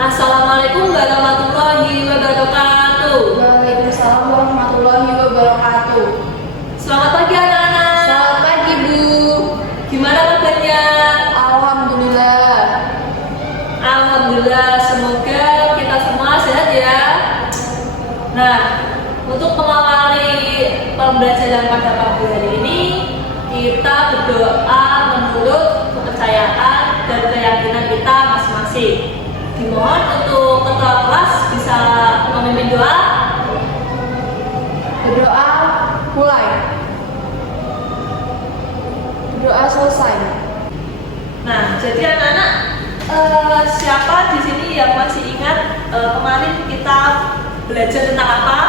Assalamualaikum warahmatullahi wabarakatuh. Waalaikumsalam warahmatullahi wabarakatuh. Selamat pagi anak-anak. Selamat pagi Bu. Gimana kabarnya? Alhamdulillah. Alhamdulillah, semoga kita semua sehat ya. Nah, untuk mengawali pembelajaran pada pagi hari ini, kita berdoa menurut kepercayaan dan keyakinan kita masing-masing. Dimohon untuk ketua kelas bisa memimpin doa. Berdoa mulai. Doa selesai. Nah, jadi anak-anak, siapa di sini yang masih ingat kemarin kita belajar tentang apa?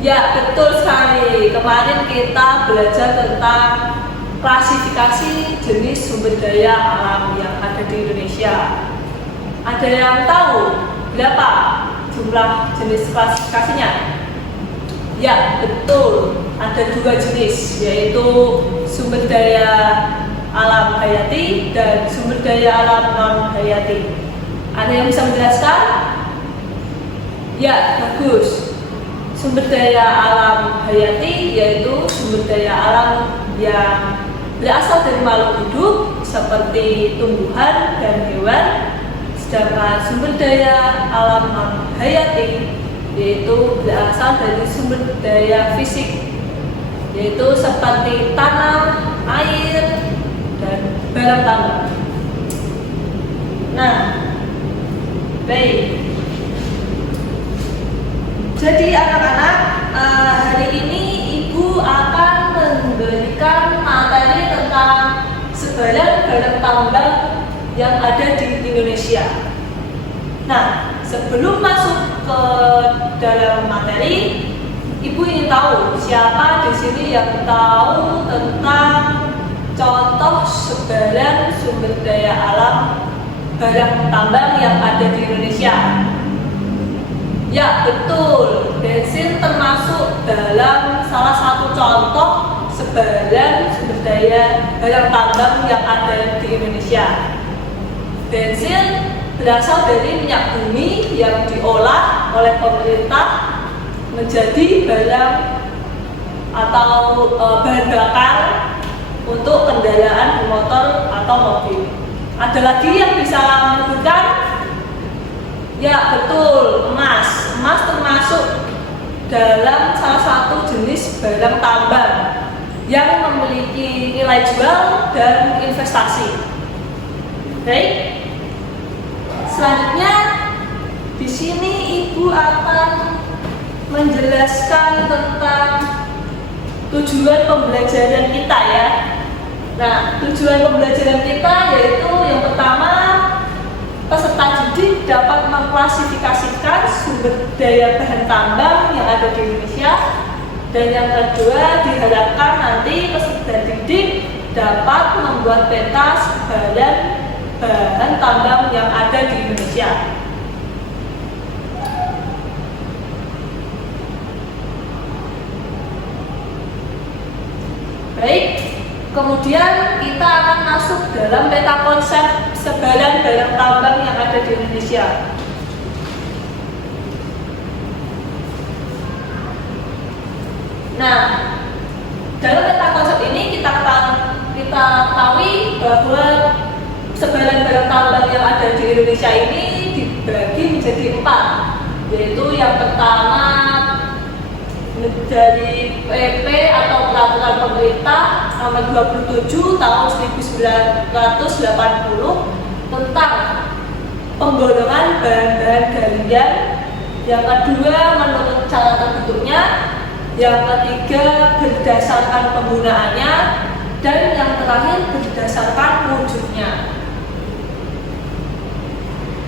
Ya, betul sekali. Kemarin kita belajar tentang klasifikasi jenis sumber daya alam yang ada di Indonesia. Ada yang tahu berapa jumlah jenis klasifikasinya? Ya, betul. Ada dua jenis, yaitu sumber daya alam hayati dan sumber daya alam non hayati. Ada yang bisa menjelaskan? Ya, bagus. Sumber daya alam hayati yaitu sumber daya alam yang berasal dari makhluk hidup seperti tumbuhan dan hewan, sedangkan sumber daya alam non hayati yaitu berasal dari sumber daya fisik, yaitu seperti tanah, air, dan barang tambang. Nah, baik. Jadi anak-anak, hari ini Ibu akan memberikan materi tentang sebaran barang tambang yang ada di Indonesia. Nah, sebelum masuk ke dalam materi, Ibu ingin tahu siapa di sini yang tahu tentang contoh sebaran sumber daya alam barang tambang yang ada di Indonesia? Ya, betul. Bensin termasuk dalam salah satu contoh sebaran sumber daya barang tambang yang ada di Indonesia. Bensin berasal dari minyak bumi yang diolah oleh pemerintah menjadi barang atau bahan bakar untuk kendaraan bermotor atau mobil. Ada lagi yang bisa menyebutkan? Ya, betul, emas. Emas termasuk dalam salah satu jenis barang tambang yang memiliki nilai jual dan investasi. Baik. Selanjutnya, di sini Ibu akan menjelaskan tentang tujuan pembelajaran kita ya. Nah, tujuan pembelajaran kita yaitu yang pertama, peserta didik dapat mengklasifikasikan sumber daya bahan tambang yang ada di Indonesia, dan yang kedua diharapkan nanti peserta didik dapat membuat peta sebaran bahan tambang yang ada di Indonesia. Baik, kemudian kita akan masuk dalam peta konsep sebaran barang tambang yang ada di Indonesia. Nah, dalam peta konsep ini kita ketahui bahwa sebaran barang tambang yang ada di Indonesia ini dibagi menjadi 4, yaitu yang pertama dari PP atau Peraturan Pemerintah Nomor 27 Tahun 1980 tentang penggolongan bahan-bahan galian. Yang kedua menurut cara terbentuknya, yang ketiga berdasarkan penggunaannya, dan yang terakhir berdasarkan wujudnya.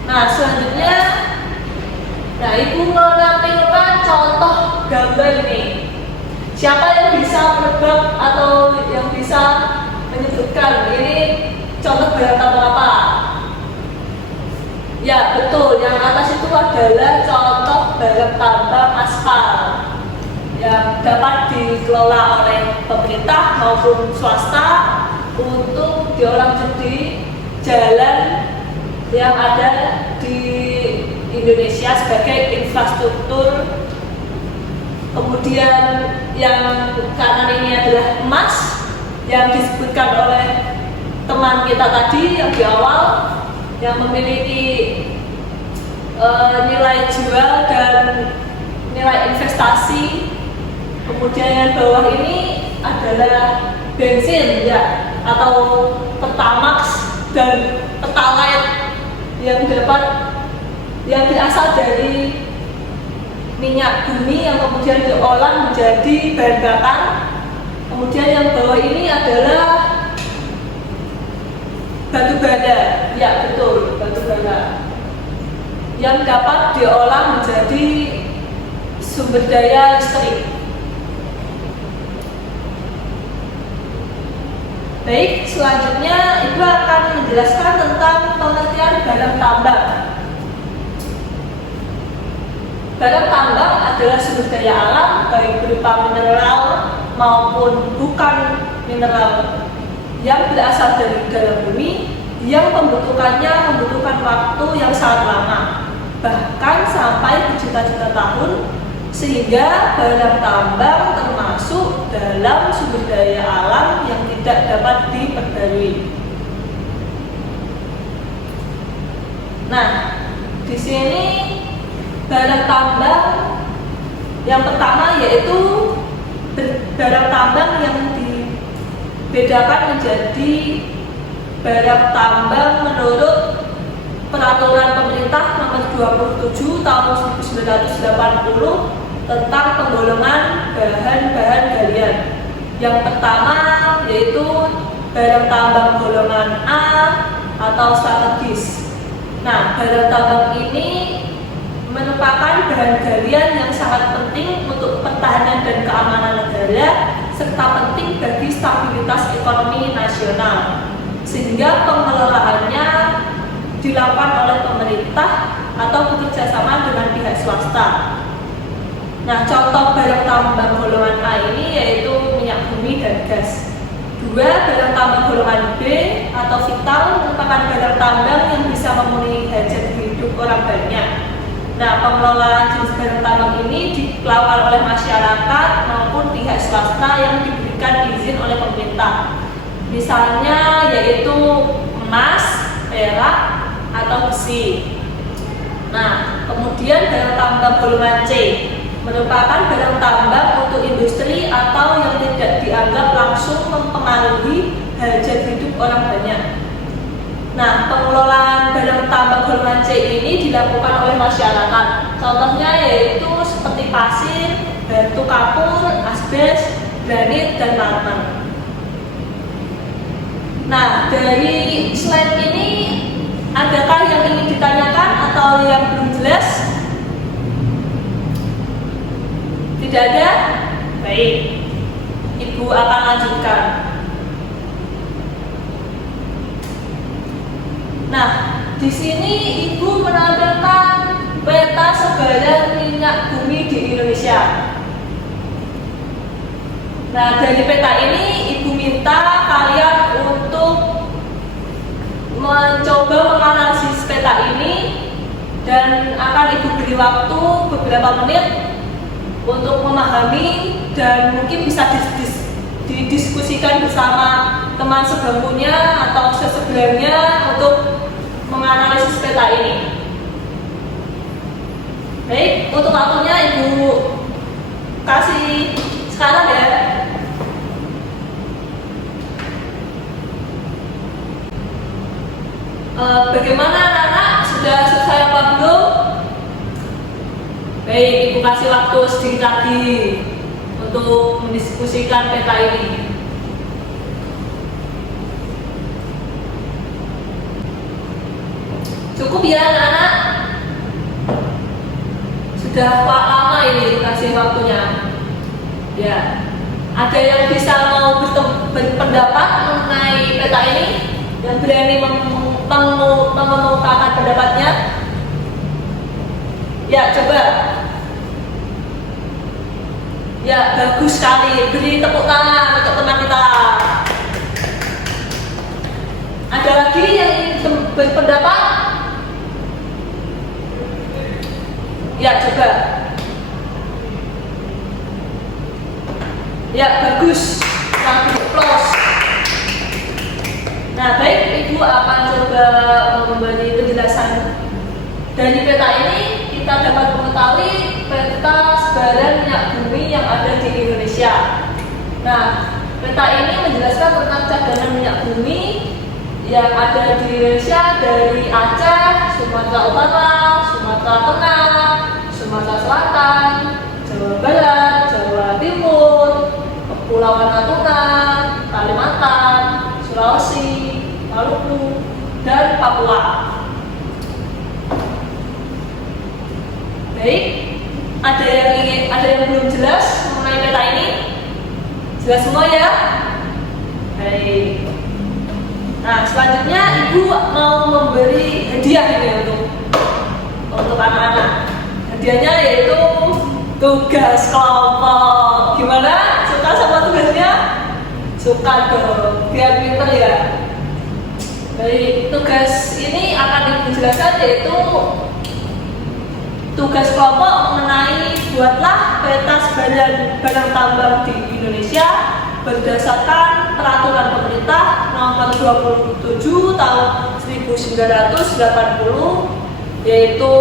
Nah, selanjutnya, Ibu menampilkan contoh gambar ini. Siapa yang bisa menebak atau yang bisa menyebutkan ini contoh barang tambang apa? Ya, betul. Yang atas itu adalah contoh barang tambang aspal yang dapat dikelola oleh pemerintah maupun swasta untuk diolah menjadi jalan yang ada di Indonesia sebagai infrastruktur. Kemudian yang kanan ini adalah emas yang disebutkan oleh teman kita tadi yang di awal, yang memiliki nilai jual dan nilai investasi. Kemudian yang bawah ini adalah bensin ya, atau Pertamax dan Pertalite yang berasal dari minyak bumi yang kemudian diolah menjadi bahan bakar. Kemudian yang bawah ini adalah batu bara, ya betul, batu bara yang dapat diolah menjadi sumber daya listrik. Baik, selanjutnya Ibu akan menjelaskan tentang pengertian barang tambang. Barang tambang adalah sumber daya alam, baik berupa mineral maupun bukan mineral, yang berasal dari dalam bumi, yang membutuhkan waktu yang sangat lama, bahkan sampai berjuta-juta tahun, sehingga barang tambang termasuk dalam sumber daya alam yang tidak dapat diperbarui. Nah, di sini barang tambang yang pertama yaitu barang tambang yang dibedakan menjadi barang tambang menurut Peraturan Pemerintah Nomor 27 Tahun 1980 tentang penggolongan bahan-bahan galian. Yang pertama yaitu barang tambang golongan A atau strategis. Nah, barang tambang ini merupakan bahan galian yang sangat penting untuk pertahanan dan keamanan negara, serta penting bagi stabilitas ekonomi nasional, sehingga pengelolaannya dilakukan oleh pemerintah atau bekerjasama dengan pihak swasta. Nah, contoh barang tambang golongan A ini yaitu minyak bumi dan gas. Dua, barang tambang golongan B atau vital merupakan barang tambang yang bisa memenuhi hajat hidup orang banyak. Nah, pengelolaan jenis barang tambang ini dilakukan oleh masyarakat maupun pihak swasta yang diberikan izin oleh pemerintah. Misalnya yaitu emas, perak, atau besi. Nah, kemudian barang tambang golongan C merupakan barang tambang untuk industri atau yang tidak dianggap langsung mempengaruhi hajat hidup orang banyak. Nah, pengelolaan barang tambang golongan C ini dilakukan oleh masyarakat. Contohnya yaitu seperti pasir, batu kapur, asbes, granit, dan marmer. Nah, dari slide ini adakah yang ingin ditanyakan atau yang belum jelas? Tidak ada? Baik, Ibu akan lanjutkan. Nah, di sini Ibu menampilkan peta sebaran minyak bumi di Indonesia. Nah, dari peta ini Ibu minta kalian untuk mencoba menganalisis peta ini, dan akan Ibu beri waktu beberapa menit untuk memahami dan mungkin bisa didiskusikan bersama teman sebangkunya atau sesebelahnya untuk menganalisis peta ini. Baik, untuk waktunya Ibu kasih sekarang ya. Bagaimana anak-anak? Sudah selesai apa belum? Baik, Ibu kasih waktu sedikit lagi untuk mendiskusikan peta ini. Cukup ya anak-anak? Sudah lama ini kasih waktunya. Ya, ada yang bisa mau berpendapat mengenai peta ini? Yang berani mengemukakan pendapatnya? Ya, coba. Ya, bagus sekali. Beri tepuk tangan untuk teman kita. Ada lagi yang ingin berpendapat? Ya, coba. Ya, bagus. Lagi close. Nah, baik, Ibu akan coba memberi penjelasan. Dari peta ini kita dapat mengetahui peta sebaran minyak bumi yang ada di Indonesia. Nah, peta ini menjelaskan tentang cadangan minyak bumi yang ada di Indonesia dari Aceh, Sumatera Utara, Sumatera Tengah, Sumatera Selatan, Jawa Barat, Jawa Timur, Kepulauan Natuna, Kalimantan, Sulawesi, Maluku, dan Papua. Baik, ada yang belum jelas mengenai peta ini? Jelas semua ya? Baik. Nah, selanjutnya Ibu mau memberi hadiah ini untuk anak-anak. Hadiahnya yaitu tugas kelompok. Gimana? Suka sama tugasnya? Suka dong, biar pinter ya. Baik, tugas ini akan Ibu jelaskan yaitu tugas kelompok mengenai buatlah peta sebaran barang tambang di Indonesia berdasarkan peraturan pemerintah nomor 27 tahun 1980, yaitu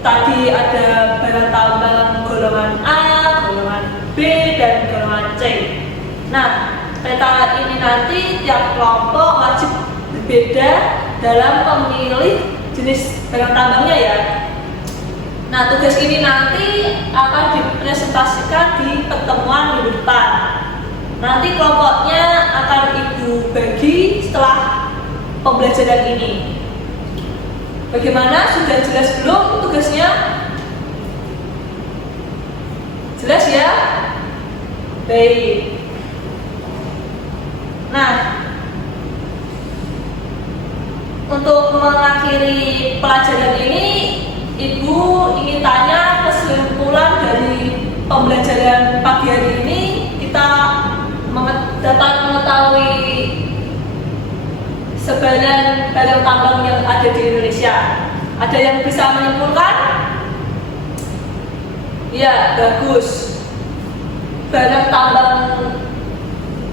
tadi ada barang tambang golongan A, golongan B, dan golongan C. Nah, peta ini nanti tiap kelompok wajib berbeda dalam memilih jenis barang tambangnya ya. Nah, tugas ini nanti akan dipresentasikan di pertemuan minggu depan. Nanti kelompoknya akan Ibu bagi setelah pembelajaran ini. Bagaimana? Sudah jelas belum tugasnya? Jelas ya? Baik. Nah, untuk mengakhiri pelajaran ini, Ibu ingin tanya kesimpulan dari pembelajaran pagi hari ini. Kita dapat mengetahui sebaran barang tambang yang ada di Indonesia. Ada yang bisa menyimpulkan? Ya, bagus.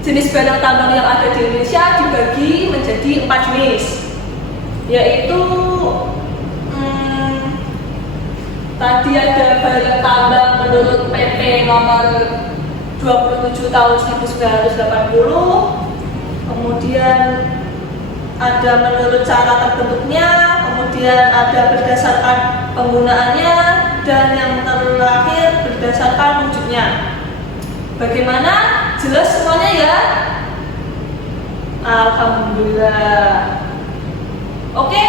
Jenis barang tambang yang ada di Indonesia dibagi menjadi 4 jenis, yaitu tadi ada barang tambang menurut PP nomor 27 tahun 1980, kemudian ada menurut cara terbentuknya, kemudian ada berdasarkan penggunaannya, dan yang terakhir berdasarkan wujudnya. Bagaimana? Jelas semuanya ya? Alhamdulillah. Oke,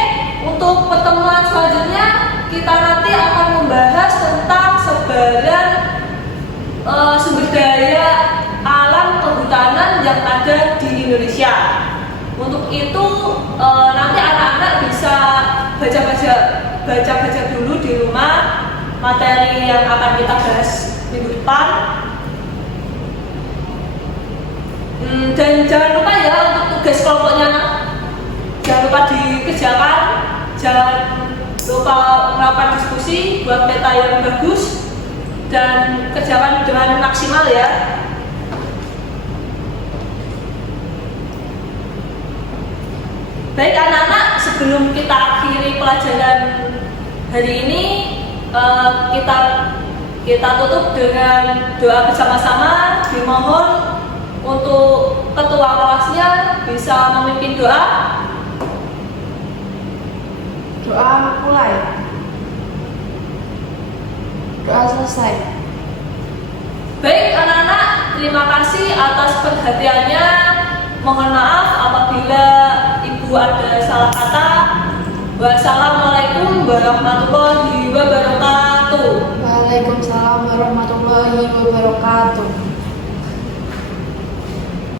untuk pertemuan selanjutnya kita nanti akan membahas tentang sebaran sumber daya alam kehutanan yang ada di Indonesia. Untuk itu nanti anak-anak bisa baca-baca dulu di rumah materi yang akan kita bahas minggu depan. Dan jangan lupa ya untuk tugas kelompoknya, jangan lupa dikerjakan, jangan lupa melakukan diskusi, buat peta yang bagus, dan kerjakan dengan maksimal ya. Baik anak-anak, sebelum kita akhiri pelajaran hari ini, kita tutup dengan doa bersama-sama. Dimohon untuk ketua kelasnya bisa memimpin doa. Doa mulai. Doa selesai. Baik anak-anak, terima kasih atas perhatiannya. Mohon maaf apabila Ibu ada salah kata. Wassalamualaikum warahmatullahi wabarakatuh. Waalaikumsalam warahmatullahi wabarakatuh.